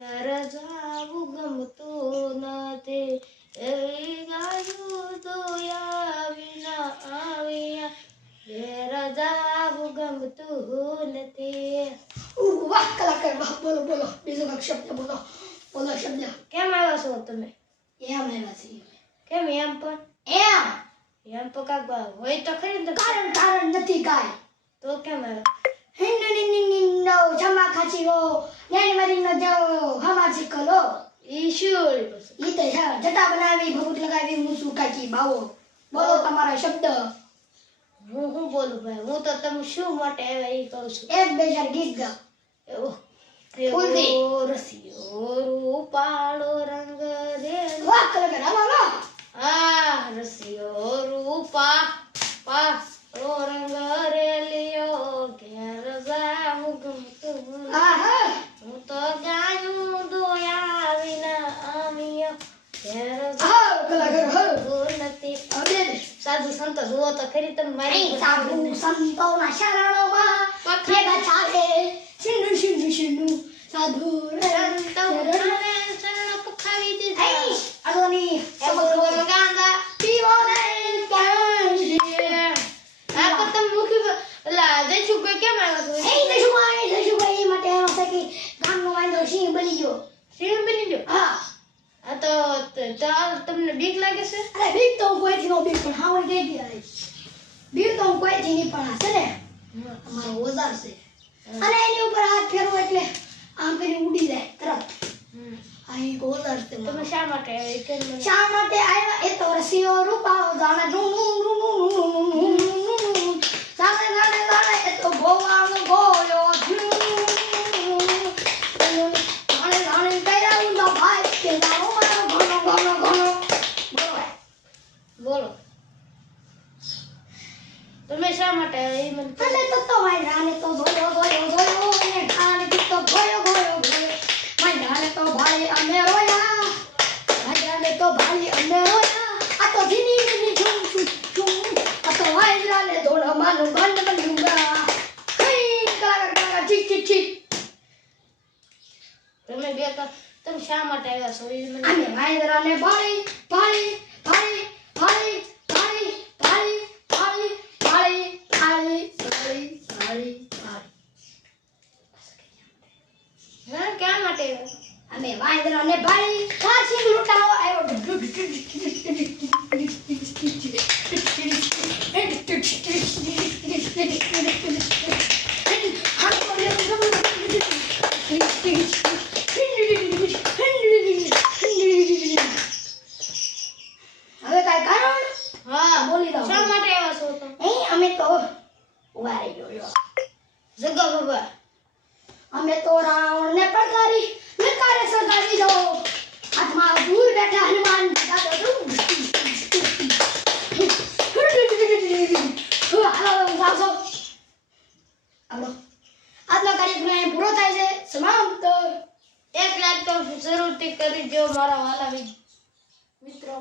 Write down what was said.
રજાવું ગમતું નથી એવી ગાયું દોયા વિના આવ્યા રજાવું ગમતું નથી. વાહ કલાકાર વાહ. બોલો બોલો બીજો કઈક શબ્દ બોલો. બોલો શબ્દ. કેમ આવ્યા છો તમે? એમ આવ્યા છે. કેમ એમ પણ એમ તો કાક હોય તો ખરી ને. કારણ નથી કાય તો કેમ આવ્યા? હિન્દુની જમા ખાચીરો નેનવારીનો જો હમાજી કલો ઈ શું ઈ તો જટા બનાવી ભગુત લગાવી મૂસુ કાકી બાવો. બોલો તમારો શબ્દ. હું બોલું ભાઈ? હું તો તમે શું માટે આવ્યા એ કહું છું. એક બે ચાર ગીત ગા. એવો રસિયો રૂપાળો રંગ રે. વાહ કલાકાર હાલો. આ રસિયો રૂપા પા રો રંગ રેલિયો ઘેર જાવું ગમતું. આહા હું તો ગાયું દોયા વિના આમિયો ઘેર હા કલાકાર હા. જાવું નથી. હવે સાધુ સંતો જુઓ તો ખરી તમે મારી સાધુ સંતોના શરણોમાં ભેગા ચાલે સિંધુ સિંધુ સિંધુ સાધુ સંતો મને શરણ પખાવી દીધા. અલોની સમગ્ર ગાંધા પીવો નહીં પાણી. આ તો તમે મુખી લા જઈશું કોઈ કેમ આવ્યો છો? દશુભાઈ માટે એમ છે કે ગામનો વાંદરો સિંહ બની ગયો. સિંહ બની ગયો? હા આ તો તમને બીક લાગે છે? અરે બીક તો હું કોઈથી નો બીક પણ હાવડ ગઈ ગઈ અરે બીક તો હું કોઈથી નહીં પણ આ છે ને અમારો ઓઝાર છે અને એની ઉપર હાથ ફેરવો એટલે આમ કરીને ઉડી જાય તરત. આ એક ઓઝાર છે. તમે શા માટે આવ્યા એ કેમ મને? શા માટે આવ્યા એ તો રસિયો રૂપાળો જાણે જાણે જાણે જાણે એ તો ગોવાનો ગોયો જાણે જાણે કર્યા ઊંધા ભાઈ કે જાઓ મારો ઘણો ઘણો ઘણો. બોલો તમે શા માટે આવ્યા એ મને કહો. અને તો ભાઈ રાને તો ધોયો ધોયો ધોયો અને ઠાને તો ભોયો ભોયો ભોયો ભાઈ રાને તો ભાઈ અમે રોયા ભાઈ રાને તો ભાઈ અમે રોયા આ તો ધીની ધીની ઝૂમ ઝૂમ ઝૂમ આ તો ભાઈ રાને ધોળો માનો ગંડ બન્યુંગા કઈ કલાકાર ચીક ચીક ચીક. તમે બે તમે શા માટે આવ્યા છો એ મને અને ભાઈ રાને ભાઈ ભાઈ ભાઈ ભાઈ ભાઈ ભાઈ ભાઈ ભાઈ ભાઈ ભાઈ ભાઈ ભાઈ. હા ક્યાં માટે આવ્યા? અમે વાંદરાને ભાઈ કાચી લૂંટાવો આવ્યો. હવે કાઈ કારણ હા બોલી દો. શા માટે આવ્યા છો તમે? અહીં અમે તો ઉભા રહી ગયો. જગા બાબા અમે તો રાવણને પડકારી લકારે સગાડી દો હાથમાં દૂર બેઠા હનુમાન દાદા હાલો જાઓ હાલો. આજનો કાર્યક્રમ અહીં પૂરો થાય છે. સમાપ્ત. એક લાખ તો જરૂરથી કરી દો મારા વાલા મિત્રો.